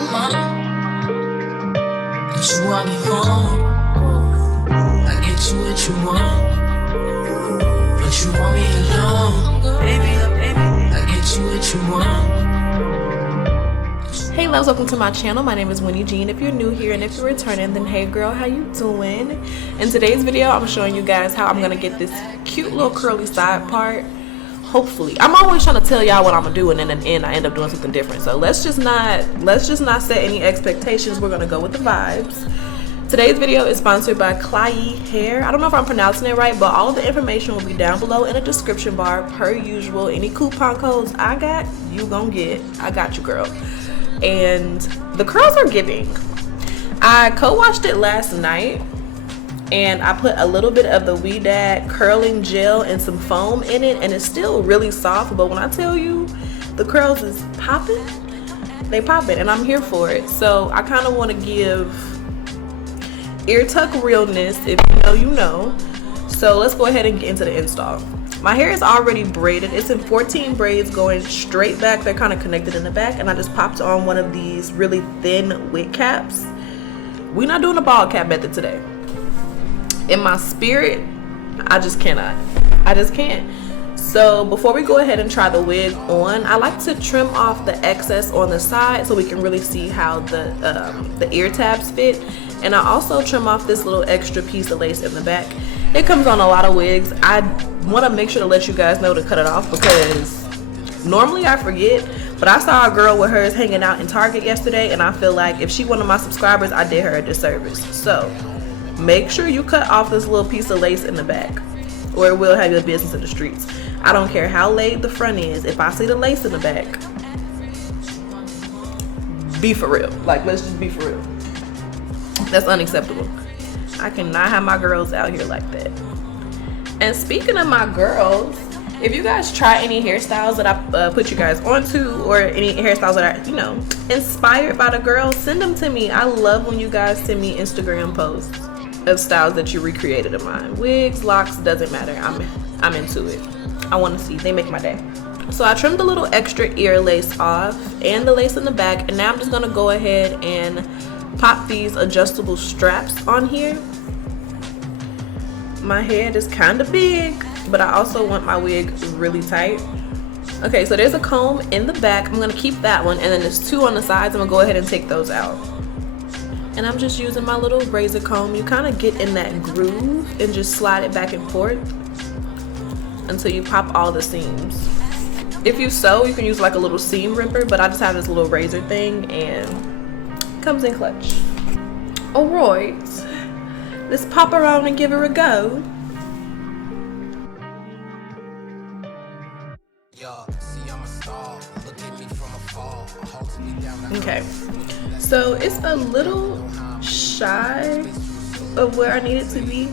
But you want me home. I get you what you want. But you want me alone. Baby, I get you what you want. Hey loves, welcome to my channel. My name is Winnie Jean. If you're new here and if you're returning, then hey girl, how you doing? In today's video, I'm showing you guys how I'm gonna get this cute little curly side part. Hopefully, I'm always trying to tell y'all what I'm gonna do, and then in the end I end up doing something different. So let's just not set any expectations. We're gonna go with the vibes. Today's video is sponsored by Klaiyi hair. I don't know if I'm pronouncing it right, but all of the information will be down below in the description bar per usual. Any coupon codes I got, you gonna get. I got you, girl. And the curls are giving. I co-washed it last night and I put a little bit of the Weedad curling gel and some foam in it, and it's still really soft, but when I tell you the curls is popping, they popping, and I'm here for it. So I kind of want to give ear tuck realness. If you know, you know. So let's go ahead and get into the install. My hair is already braided. It's in 14 braids going straight back. They're kind of connected in the back, and I just popped on one of these really thin wig caps. We're not doing a bald cap method today. In my spirit, I just cannot. I just can't. So before we go ahead and try the wig on, I like to trim off the excess on the side so we can really see how the ear tabs fit. And I also trim off this little extra piece of lace in the back. It comes on a lot of wigs. I want to make sure to let you guys know to cut it off because normally I forget, but I saw a girl with hers hanging out in Target yesterday, and I feel like if she one of my subscribers, I did her a disservice. So make sure you cut off this little piece of lace in the back, or it will have your business in the streets. I don't care how laid the front is. If I see the lace in the back, be for real. Like, let's just be for real. That's unacceptable. I cannot have my girls out here like that. And speaking of my girls, if you guys try any hairstyles that I put you guys onto, or any hairstyles that are, you know, inspired by the girls, send them to me. I love when you guys send me Instagram posts of styles that you recreated of mine. Wigs, locks, doesn't matter. I'm into it. I want to see. They make my day. So I trimmed the little extra ear lace off and the lace in the back, and now I'm just gonna go ahead and pop these adjustable straps on here. My head is kind of big, but I also want my wig really tight. Okay, so there's a comb in the back. I'm gonna keep that one, and then there's two on the sides. I'm gonna go ahead and take those out. And I'm just using my little razor comb. You kind of get in that groove and just slide it back and forth until you pop all the seams. If you sew, you can use like a little seam ripper, but I just have this little razor thing and it comes in clutch. Alright, let's pop around and give her a go. Okay, so it's a little shy of where I need it to be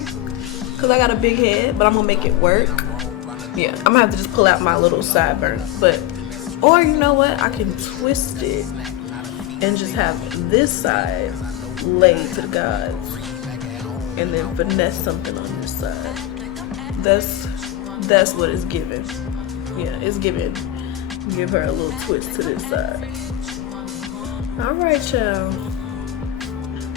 because I got a big head, but I'm gonna make it work. Yeah, I'm gonna have to just pull out my little sideburns, but, or you know what, I can twist it and just have this side laid to the gods and then finesse something on this side. That's what it's giving. Yeah, it's giving. Give her a little twist to this side. All right, y'all.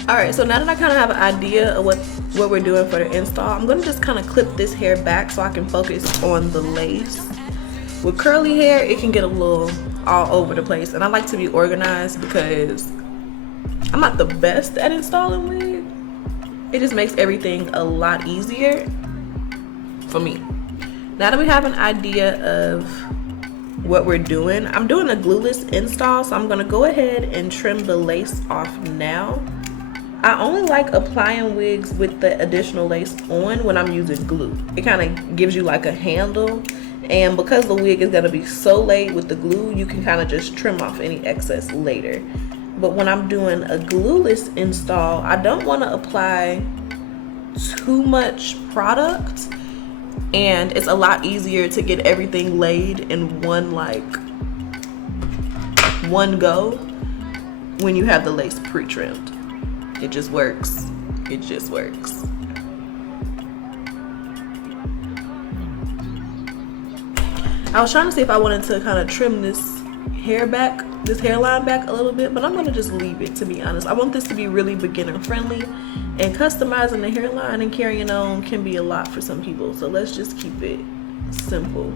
All right, so now that I kind of have an idea of what we're doing for the install, I'm gonna just kind of clip this hair back so I can focus on the lace. With curly hair, it can get a little all over the place, and I like to be organized because I'm not the best at installing wigs. It just makes everything a lot easier for me. Now that we have an idea of what we're doing, I'm doing a glueless install, so I'm gonna go ahead and trim the lace off now. I only like applying wigs with the additional lace on when I'm using glue. It kind of gives you like a handle, and because the wig is gonna be so laid with the glue, you can kind of just trim off any excess later. But when I'm doing a glueless install, I don't want to apply too much product, and it's a lot easier to get everything laid in one go when you have the lace pre-trimmed. It just works. It just works. I was trying to see if I wanted to kind of trim this hairline back a little bit, but I'm gonna just leave it, to be honest. I want this to be really beginner friendly, and customizing the hairline and carrying on can be a lot for some people, so let's just keep it simple.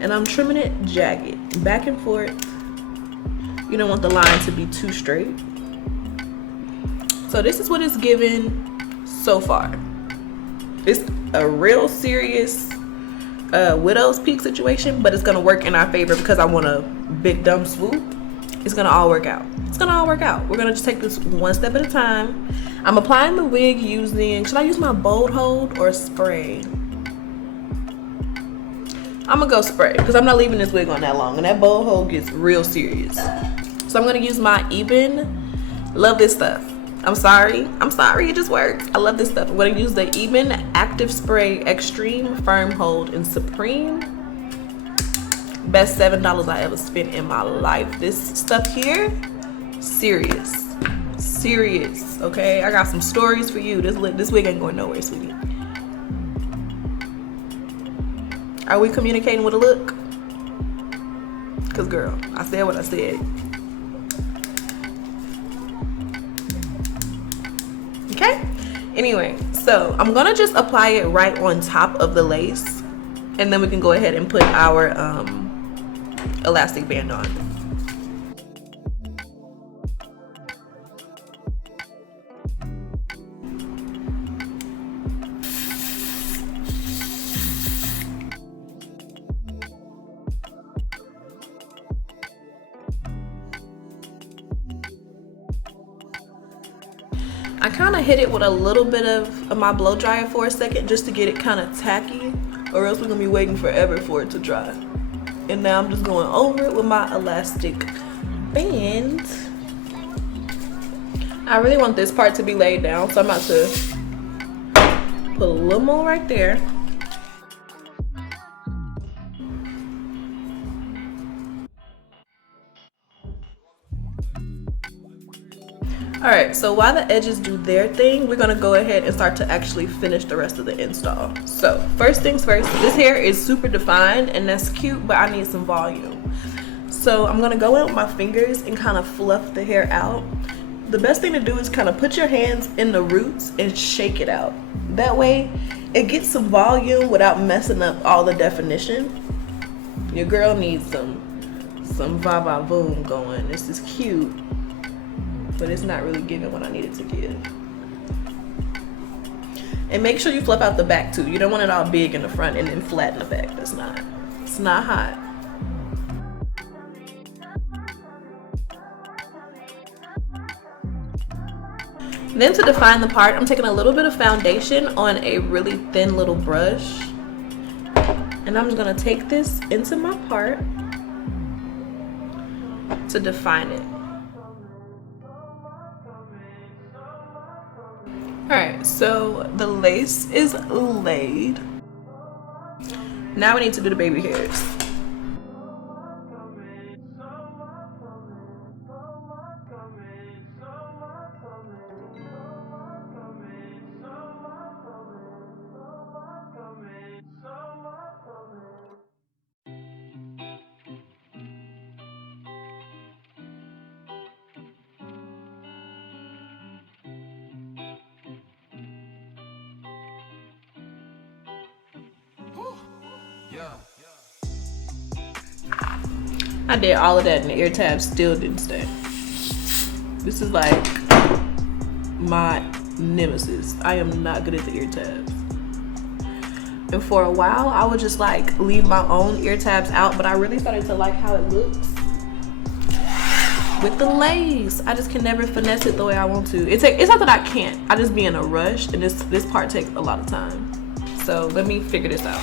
And I'm trimming it jagged, back and forth. You don't want the line to be too straight. So this is what it's given so far. It's a real serious widow's peak situation, but it's gonna work in our favor because I want a big dumb swoop. It's gonna all work out. It's gonna all work out. We're gonna just take this one step at a time. I'm applying the wig using, should I use my bold hold or spray? I'm gonna go spray because I'm not leaving this wig on that long, and that bold hold gets real serious. So I'm gonna use my Eben. Love this stuff. I'm sorry, it just works. I love this stuff. I'm gonna use the Eben Active Spray Extreme Firm Hold in Supreme. Best $7 I ever spent in my life. This stuff here, serious, okay? I got some stories for you. This wig ain't going nowhere, sweetie. Are we communicating with a look? Cause girl, I said what I said. Okay, anyway, so I'm gonna just apply it right on top of the lace, and then we can go ahead and put our elastic band on. I kind of hit it with a little bit of my blow dryer for a second just to get it kind of tacky, or else we're gonna be waiting forever for it to dry. And now I'm just going over it with my elastic band. I really want this part to be laid down, so I'm about to put a little more right there. Alright, so while the edges do their thing, we're gonna go ahead and start to actually finish the rest of the install. So first things first, this hair is super defined and that's cute, but I need some volume. So I'm gonna go in with my fingers and kind of fluff the hair out. The best thing to do is kind of put your hands in the roots and shake it out. That way it gets some volume without messing up all the definition. Your girl needs some va-va-voom going. This is cute, but it's not really giving what I need it to give. And make sure you fluff out the back too. You don't want it all big in the front and then flat in the back. It's not hot. Then to define the part, I'm taking a little bit of foundation on a really thin little brush. And I'm just gonna take this into my part to define it. Alright, so the lace is laid. Now we need to do the baby hairs. I did all of that and the ear tabs still didn't stay. This is like my nemesis. I am not good at the ear tabs. And for a while, I would just like leave my own ear tabs out, but I really started to like how it looks with the lace. I just can never finesse it the way I want to. It's not that I can't. I just be in a rush, and this part takes a lot of time. So let me figure this out.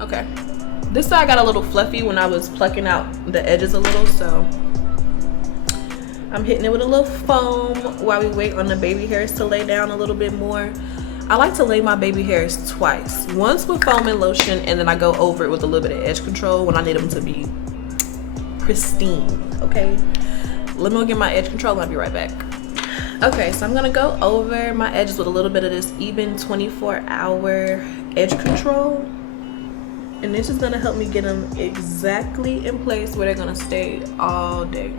Okay, this side got a little fluffy when I was plucking out the edges a little, so I'm hitting it with a little foam while we wait on the baby hairs to lay down a little bit more. I like to lay my baby hairs twice, once with foam and lotion, and then I go over it with a little bit of edge control when I need them to be pristine. Okay, let me go get my edge control and I'll be right back. Okay, so I'm gonna go over my edges with a little bit of this even 24-hour edge control, and this is gonna help me get them exactly in place where they're gonna stay all day.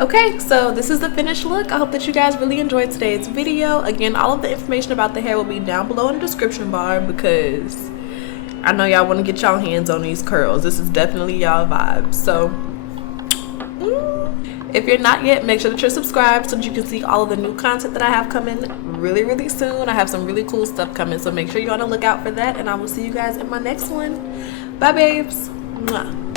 Okay, so this is the finished look. I hope that you guys really enjoyed today's video. Again, all of the information about the hair will be down below in the description bar because I know y'all want to get y'all hands on these curls. This is definitely y'all vibe. So if you're not yet, make sure that you're subscribed so that you can see all of the new content that I have coming really soon. I have some really cool stuff coming, so make sure you're on the lookout for that, and I will see you guys in my next one. Bye babes. Mwah.